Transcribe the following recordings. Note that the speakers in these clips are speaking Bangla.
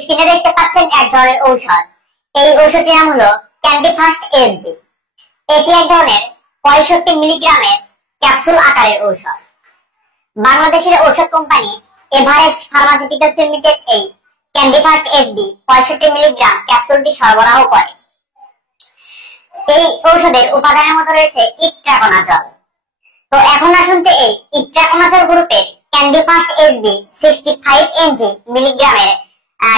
স্ক্রিনে দেখতে পাচ্ছেন এক ধরনের ঔষধ। এই ঔষধটির নাম হলো ক্যান্ডি ফাস্ট এসবি। এটি এক ধরনের 65 মিলিগ্রামের ক্যাপসুল আকারের ঔষধ। বাংলাদেশের ঔষধ কোম্পানি এভারেস্ট ফার্মাসিউটিক্যালস লিমিটেড এই ক্যান্ডি ফাস্ট এসবি 65 মিলিগ্রাম ক্যাপসুলটি সরবরাহ করে। এই ঔষধের উপাদানের মধ্যে রয়েছে ইট্রাকোনাজল। তো এখন আসুন যে এই ইট্রাকোনাজল গ্রুপের ক্যান্ডি ফাস্ট এসবি 65 মিলিগ্রামের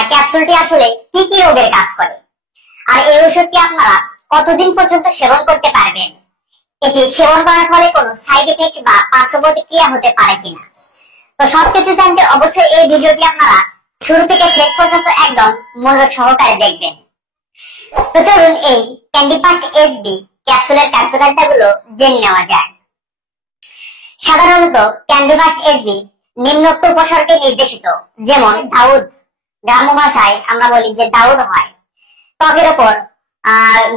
ক্যাপসুলটি আসলে কি কি রোগের কাজ করে, আর এই ওষুধটি আপনারা কতদিন পর্যন্ত সেবন করতে পারবেন, এটি সেবন করার ফলে কোনো সাইড এফেক্ট বা পার্শ্ব প্রতিক্রিয়া হতে পারে কিনা। তো সবকিছু জানতে অবশ্যই এই ভিডিওটি আপনারা শুরু থেকে শেষ পর্যন্ত একদম মনোযোগ সহকারে দেখবেন। তো চলুন এই ক্যান্ডি ফাস্ট এসবি ক্যাপসুলের কার্যকারিতাগুলো জেনে নেওয়া যায়। সাধারণত ক্যান্ডি ফাস্ট এসবি নিম্নোক্ত উপসর্গে নির্দেশিত, যেমন দাউদ, গ্রাম্য ভাষায় আমরা বলি যে দাউদ হয়, ত্বকের ওপর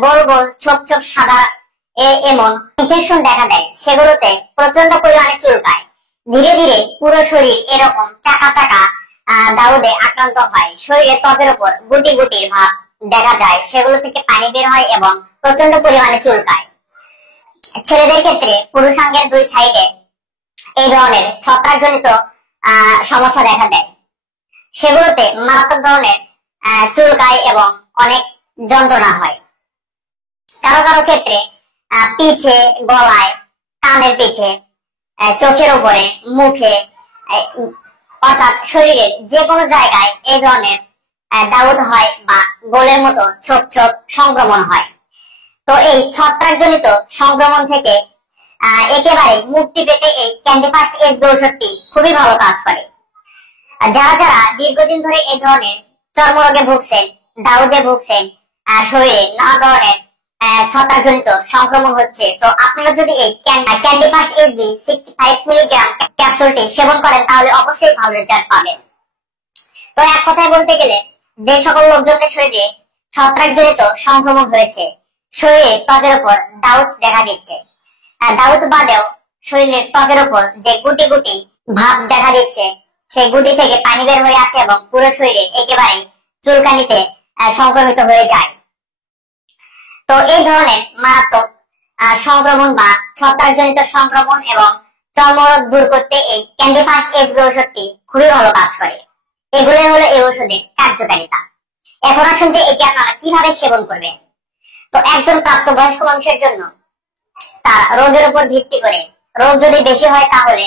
গোল গোল ছোপ ছোপ সাদা এমন ইনফেকশন দেখা দেয়, সেগুলোতে প্রচন্ড পরিমাণে চুলকায়, ধীরে ধীরে পুরো শরীর এরকম চাকা চাকা দাউদে আক্রান্ত হয়, শরীরে ত্বকের ওপর গুটি গুটির ভাব দেখা যায়, সেগুলো থেকে পানি বের হয় এবং প্রচন্ড পরিমাণে চুলকায়। ছেলেদের ক্ষেত্রে পুরুষাঙ্গের দুই সাইডে এই ধরনের ছত্রাকজনিত সমস্যা দেখা দেয়, সেগুলোতে মারাত্মক ধরনের চুলকায় এবং অনেক যন্ত্রণা হয়। কারো কারো ক্ষেত্রে পিঠে, গলায়, কানের পিঠে, চোখের উপরে, মুখে, অর্থাৎ শরীরের যে কোনো জায়গায় এই ধরনের দাউদ হয় বা গোলের মতো ছোপ ছোপ সংক্রমণ হয়। তো এই ছত্রাকজনিত সংক্রমণ থেকে একেবারে মুক্তি পেতে এই ক্যান্ডি ফাস্ট এসবি ঔষধটি খুবই ভালো কাজ করে। যারা যারা দীর্ঘদিন ধরে এই ধরনের চর্মরোগে ভুগছেন, দাউদে ভুগছেন, শরীরে নানা ধরনের ছত্রাকজনিত সংক্রমণ হচ্ছে, তো আপনারা যদি এই ক্যান্ডি ফাস্ট এসবি 65 মিলিগ্রাম ক্যাপসুলটি সেবন করেন তাহলে অবশ্যই ভালো রেজাল্ট পাবেন। তো এক কথায় বলতে গেলে যে সকল লোকজনের শরীরে ছত্রাকজনিত সংক্রমণ হয়েছে, শরীরে ত্বকের উপর দাউদ দেখা দিচ্ছে, দাউদ বাদেও শরীরের ত্বকের উপর যে গুটি গুটি ভাব দেখা দিচ্ছে, সেই গুটি থেকে পানি বের হয়ে আসে এবং পুরো শরীরে একেবারে চুলকানিতে সংক্রমিত হয়ে যায়। তো এই ধরনের মারাত্মক সংক্রমণ বা ছত্রাকজনিত সংক্রমণ এবং চর্মরোগ দূর করতে এই ক্যান্ডি ফাস্ট এসবি ঔষধটি খুবই ভালো কাজ করে। এগুলো হলো এই ঔষধের কার্যকারিতা। এখন আসুন যে এটি আপনারা কিভাবে সেবন করবেন। তো একজন প্রাপ্তবয়স্ক মানুষের জন্য তার রোগের উপর ভিত্তি করে, রোগ যদি বেশি হয় তাহলে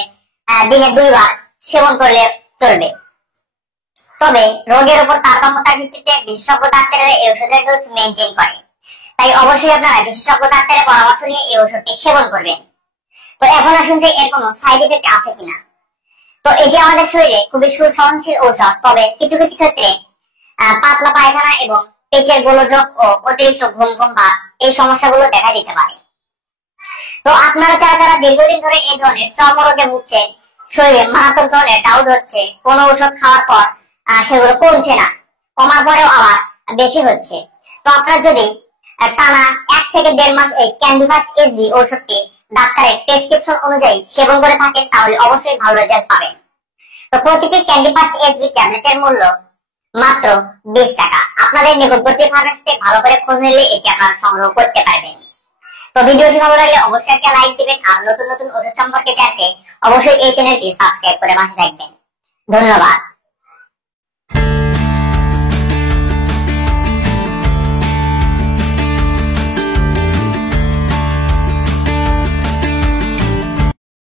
দিনে 2 বার সেবন করলে চলবে। তবে রোগের উপর তারতম্যতার ভিত্তিতে বিশেষজ্ঞ ডাক্তারেরা এই ওষুধের ডোজ মেনটেন করে, তাই অবশ্যই আপনারা বিশেষজ্ঞ ডাক্তারের পরামর্শ নিয়ে এই ওষুধটি সেবন করবেন। তো এখন আসুন যে এর কোনো সাইড এফেক্ট আছে কিনা। তো এটি আমাদের শরীরে খুবই সুসহনশীল ঔষধ, তবে কিছু কিছু ক্ষেত্রে পাতলা পায়খানা এবং পেটের গোলযোগ ও অতিরিক্ত ঘুম ঘুম ভাব এই সমস্যাগুলো দেখা দিতে পারে। তো আপনারা যারা দীর্ঘদিন ধরে এই ধরনের চর্মরোগে ভুগছেন, শরীরে মারাত্মক ধরনের দাউদ হচ্ছে, কোন ঔষধ খাওয়ার পর সেগুলো কমছে না, কমার পরেও আবার বেশি হচ্ছে, তো আপনারা যদি টানা 1 থেকে 1.5 মাস এই ক্যান্ডি ফাস্ট এসবি ঔষধটি ডাক্তারের প্রেসক্রিপশন অনুযায়ী সেবন করে থাকেন তাহলে অবশ্যই ভালো রেজাল্ট পাবেন। তো প্রতিটি ক্যান্ডি ফাস্ট এসবি ট্যাবলেটের মূল্য মাত্র 20 টাকা। আপনাদের নিকটবর্তী ফার্মেসিতে ভালো করে খোঁজ নিলে এটি আপনারা সংগ্রহ করতে পারবেন। তো ভিডিওটি ভালো লাগলে অবশ্যই একটা লাইক দিবেন, আর নতুন নতুন ওষুধ সম্পর্কে জানতে অবশ্যই এই চ্যানেলটি সাবস্ক্রাইব করে পাশে থাকবেন। ধন্যবাদ।